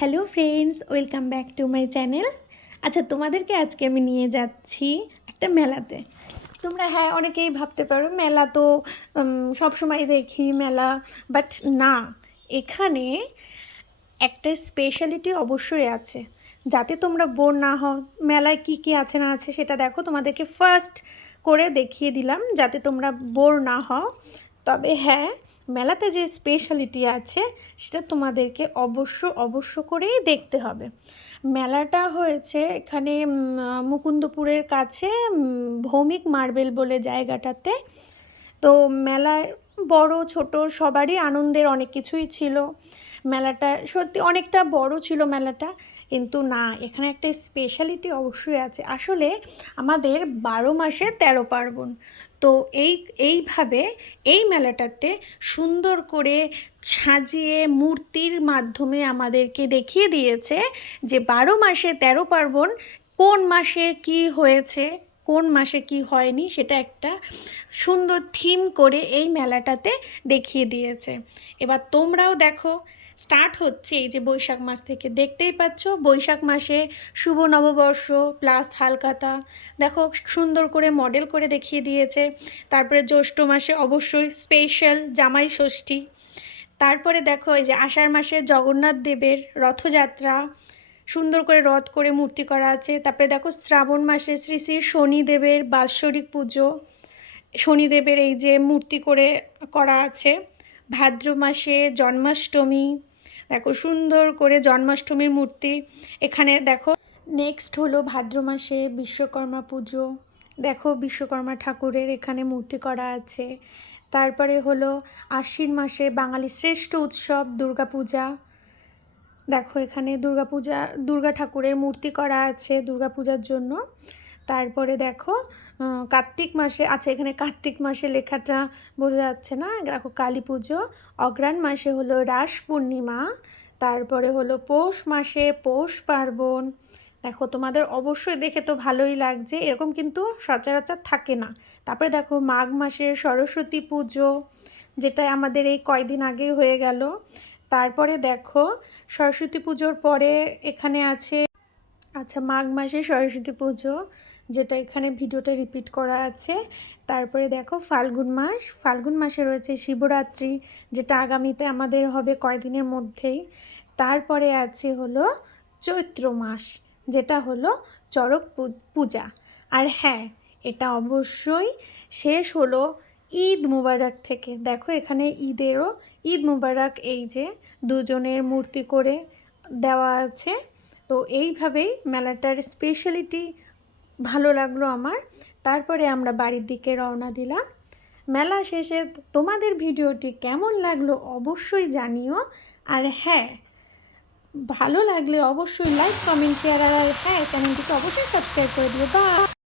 Hello friends, welcome back to my channel. আচ্ছা তোমাদেরকে আজকে আমি নিয়ে যাচ্ছি একটা মেলাতে। তোমরা হ্যাঁ অনেকেই ভাবতে পারো, মেলা তো সব সময় দেখি মেলা বাট না। এখানে একটা স্পেশালিটি অবশ্যই আছে। যাতে তোমরা বোর না হও, মেলায় কি কি আছে না আছে সেটা দেখো, তোমাদেরকে ফার্স্ট করে দেখিয়ে দিলাম, যাতে তোমরা বোর না হও। তবে হ্যাঁ মেলাতে যে স্পেশালিটি আছে, সেটা তোমাদেরকে অবশ্য অবশ্য করেই দেখতে হবে। মেলাটা হয়েছে এখানে মুকুন্দপুরের কাছে ভৌমিক মার্বেল বলে জায়গাটাতে। তো মেলায় বড়, ছোট, সবারই আনন্দের অনেক কিছুই ছিল। মেলাটা সত্যি অনেকটা বড় ছিল মেলাটা, কিন্তু না, এখানে একটা স্পেশালিটি অবশ্যই আছে। আসলে আমাদের বারো মাসে তেরো পার্বণ, তো এই, এইভাবে এই মেলাটাতে সুন্দর করে সাজিয়ে মূর্তির মাধ্যমে আমাদেরকে দেখিয়ে দিয়েছে যে বারো মাসে তেরো পার্বণ কোন মাসে কি হয়েছে, কোন মাসে কি হয়নি, সেটা একটা সুন্দর থিম করে এই মেলাটাতে দেখিয়ে দিয়েছে। এবার তোমরাও দেখো স্টার্ট হচ্ছে এই যে বৈশাখ মাস থেকে। দেখতেই পাচ্ছ, বৈশাখ মাসে শুভ নববর্ষ প্লাস হালকাতা। দেখো, সুন্দর করে মডেল করে দেখিয়ে দিয়েছে। তারপরে জ্যৈষ্ঠ মাসে অবশ্যই স্পেশাল জামাই ষষ্ঠী। তারপরে দেখো, এই যে আষাঢ় মাসে জগন্নাথ দেবের রথযাত্রা। সুন্দর করে রথ করে মূর্তি করা আছে। তারপরে দেখো, শ্রাবণ মাসে শ্রী শ্রী শনিদেবের বাৎসরিক পুজো। শনিদেবের এই যে মূর্তি করে করা আছে। ভাদ্র মাসে জন্মাষ্টমী। দেখো, সুন্দর করে জন্মাষ্টমীর মূর্তি এখানে দেখো। নেক্সট হলো ভাদ্র মাসে বিশ্বকর্মা পুজো। দেখো, বিশ্বকর্মা ঠাকুরের এখানে মূর্তি করা আছে। তারপরে হলো আশ্বিন মাসে বাঙালি শ্রেষ্ঠ উৎসব দুর্গাপূজা। দেখো, এখানে দুর্গাপূজা, দুর্গা ঠাকুরের মূর্তি করা আছে দুর্গাপূজার জন্য। তারপরে দেখো কার্তিক মাসে আচ্ছা এখানে কার্তিক মাসে লেখাটা বোঝা যাচ্ছে না। দেখো, কালী পুজো, অগ্রাণ মাসে হলো রাস পূর্ণিমা, তারপরে হলো পৌষ মাসে পৌষ পার্বণ। দেখো, তোমাদের অবশ্যই দেখে তো ভালোই লাগছে, এরকম কিন্তু সচরাচর থাকে না। তারপরে দেখো, মাঘ মাসে সরস্বতী পুজো, যেটা আমাদের এই কয়দিন আগেই হয়ে গেল। তারপরে দেখো, সরস্বতী পুজোর পরে এখানে আছে আচ্ছা মাঘ মাসে সরস্বতী পুজো। যেটা এখানে ভিডিওটা রিপিট করা আছে। তারপরে দেখো ফাল্গুন মাস। ফাল্গুন মাসে রয়েছে শিবরাত্রি, যেটা আগামীতে আমাদের হবে কয়দিনের মধ্যেই। তারপরে আছে হলো চৈত্র মাস, যেটা হলো চড়ক পূজা। আর হ্যাঁ এটা অবশ্যই শেষ হলো ঈদ মুবারক থেকে। দেখো এখানে ঈদেরও, ঈদ মুবারক এই যে দুজনের মূর্তি করে দেওয়া আছে। তো এইভাবেই মেলাটার স্পেশালিটি ভালো লাগল আমার। তারপরে আমরা বাড়ির দিকে রওনা দিলাম। মেলা শেষে তোমাদের ভিডিওটি কেমন লাগল অবশ্যই জানিও। আর হ্যাঁ ভালো লাগলে অবশ্যই লাইক কমেন্ট শেয়ার আর হ্যাঁ চ্যানেলটিকে অবশ্যই সাবস্ক্রাইব করে দিও। বা